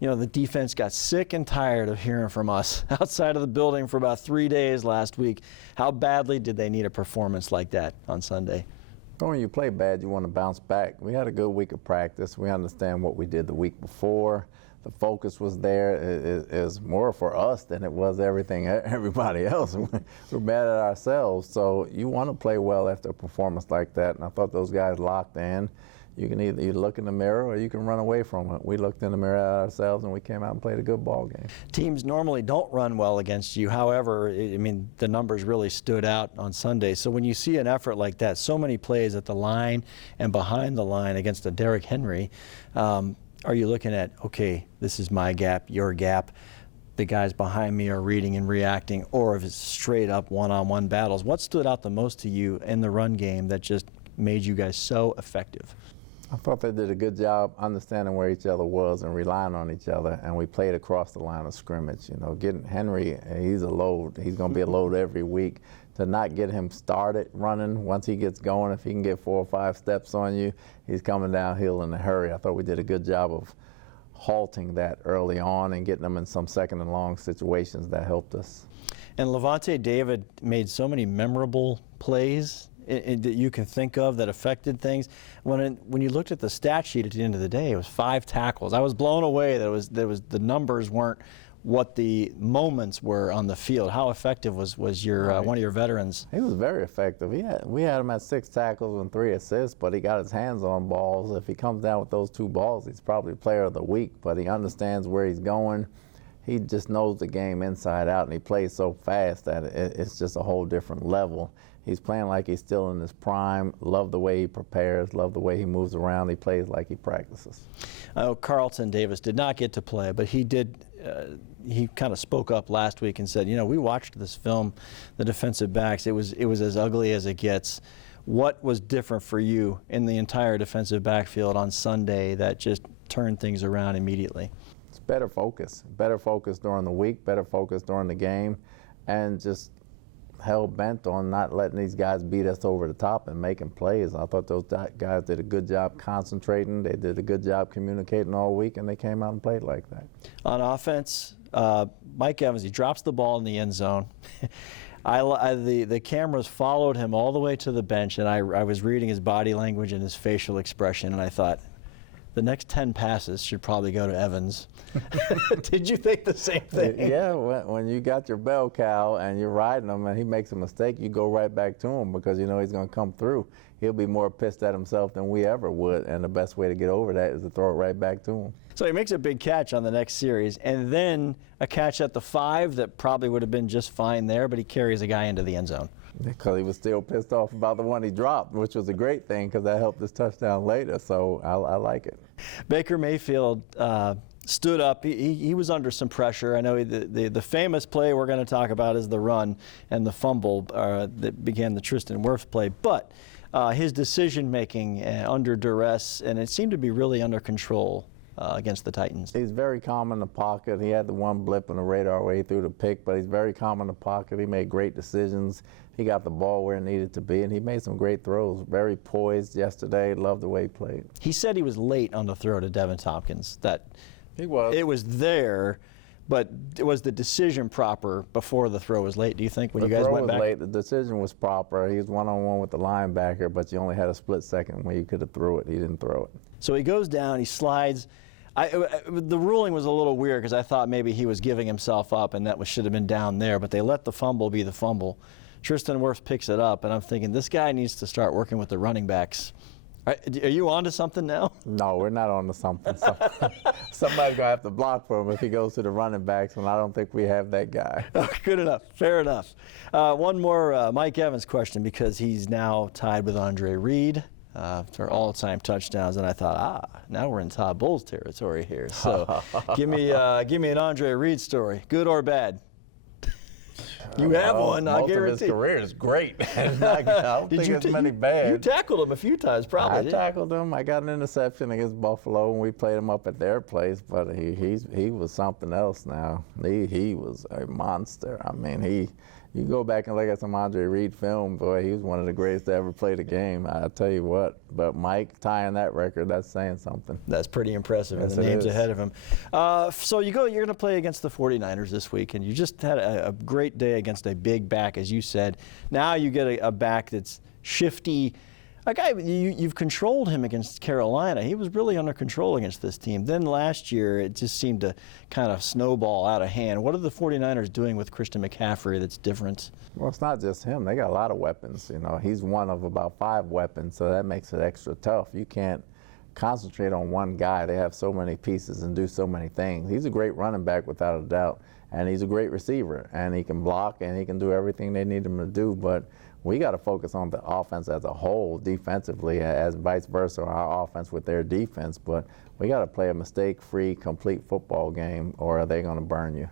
the defense got sick and tired of hearing from us outside of the building for about 3 days last week. How badly did they need a performance like that on Sunday? Well, when you play bad, you want to bounce back. We had a good week of practice. We understand what we did the week before. The focus was there. It is more for us than it was everybody else. We're mad at ourselves. So you want to play well after a performance like that. And I thought those guys locked in. You can either look in the mirror or you can run away from it. We looked in the mirror at ourselves and we came out and played a good ball game. Teams normally don't run well against you. However, the numbers really stood out on Sunday. So when you see an effort like that, so many plays at the line and behind the line against a Derrick Henry, are you looking at, okay, this is my gap, your gap, the guys behind me are reading and reacting, or if it's straight up one-on-one battles? What stood out the most to you in the run game that just made you guys so effective? I thought they did a good job understanding where each other was and relying on each other, and we played across the line of scrimmage. Getting Henry, he's a load. He's going to be a load every week. To not get him started running, once he gets going, if he can get 4 or 5 steps on you, he's coming downhill in a hurry. I thought we did a good job of halting that early on and getting them in some second and long situations that helped us. And Lavonte David made so many memorable plays that you can think of that affected things. When you looked at the stat sheet at the end of the day, it was 5 tackles. I was blown away that the numbers weren't what the moments were on the field. How effective was your one of your veterans? He was very effective. We had him at 6 tackles and 3 assists, but he got his hands on balls. If he comes down with those 2 balls, he's probably player of the week, but he understands where he's going. He just knows the game inside out, and he plays so fast that it's just a whole different level. He's playing like he's still in his prime. Love the way he prepares, love the way he moves around. He plays like he practices. Carlton Davis did not get to play, but he did. He kind of spoke up last week and said, we watched this film, the defensive backs. It was as ugly as it gets. What was different for you in the entire defensive backfield on Sunday that just turned things around immediately? It's better focus during the week, better focus during the game, and just hell-bent on not letting these guys beat us over the top and making plays. I thought those guys did a good job concentrating. They did a good job communicating all week, and they came out and played like that. On offense, Mike Evans, he drops the ball in the end zone. The cameras followed him all the way to the bench, and I was reading his body language and his facial expression, and I thought, the next 10 passes should probably go to Evans. Did you think the same thing? Yeah, when you got your bell cow and you're riding him and he makes a mistake, you go right back to him because you know he's going to come through. He'll be more pissed at himself than we ever would, and the best way to get over that is to throw it right back to him. So he makes a big catch on the next series, and then a catch at the 5 that probably would have been just fine there, but he carries a guy into the end zone. Because he was still pissed off about the one he dropped, which was a great thing because that helped his touchdown later, so I like it. Baker Mayfield stood up. He was under some pressure. I know the famous play we're going to talk about is the run and the fumble that began the Tristan Wirfs play, but his decision-making under duress, and it seemed to be really under control against the Titans. He's very calm in the pocket. He had the one blip on the radar where he threw the pick, but he's very calm in the pocket. He made great decisions. He got the ball where it needed to be, and he made some great throws. Very poised yesterday. Loved the way he played. He said he was late on the throw to Devin Tompkins. That he was. It was there, but was the decision proper before the throw was late, do you think, when you guys went back? The throw was late. The decision was proper. He was one-on-one with the linebacker, but you only had a split second where you could have threw it. He didn't throw it. So he goes down, he slides. The ruling was a little weird because I thought maybe he was giving himself up and that should have been down there, but they let the fumble be the fumble. Tristan Wirfs picks it up, and I'm thinking this guy needs to start working with the running backs. Are you on to something now? No, we're not on to something. Somebody's going to have to block for him if he goes to the running backs, and I don't think we have that guy. Good enough. Fair enough. One more Mike Evans question, because he's now tied with Andre Reed for all-time touchdowns, and I thought, now we're in Todd Bowles territory here. So give me an Andre Reed story, good or bad. You have one, I guarantee. Most of his career is great. I don't think there's many bad. You tackled him a few times, probably. I tackled him. I got an interception against Buffalo, and we played him up at their place. But he was something else now. He was a monster. I mean, You go back and look at some Andre Reed film, boy, he was one of the greatest to ever play the game. I'll tell you what. But Mike tying that record, that's saying something. That's pretty impressive, Yes, and the names it is. ahead of him. So you're going to play against the 49ers this week, and you just had a great day against a big back, as you said. Now you get a back that's shifty. A guy, you've controlled him against Carolina. He was really under control against this team. Then last year, it just seemed to kind of snowball out of hand. What are the 49ers doing with Christian McCaffrey that's different? Well, it's not just him. They got a lot of weapons. You know, he's one of about 5 weapons, so that makes it extra tough. You can't concentrate on one guy. They have so many pieces and do so many things. He's a great running back without a doubt, and he's a great receiver, and he can block, and he can do everything they need him to do. But we got to focus on the offense as a whole defensively, as vice versa, our offense with their defense. But we got to play a mistake-free, complete football game, or are they going to burn you?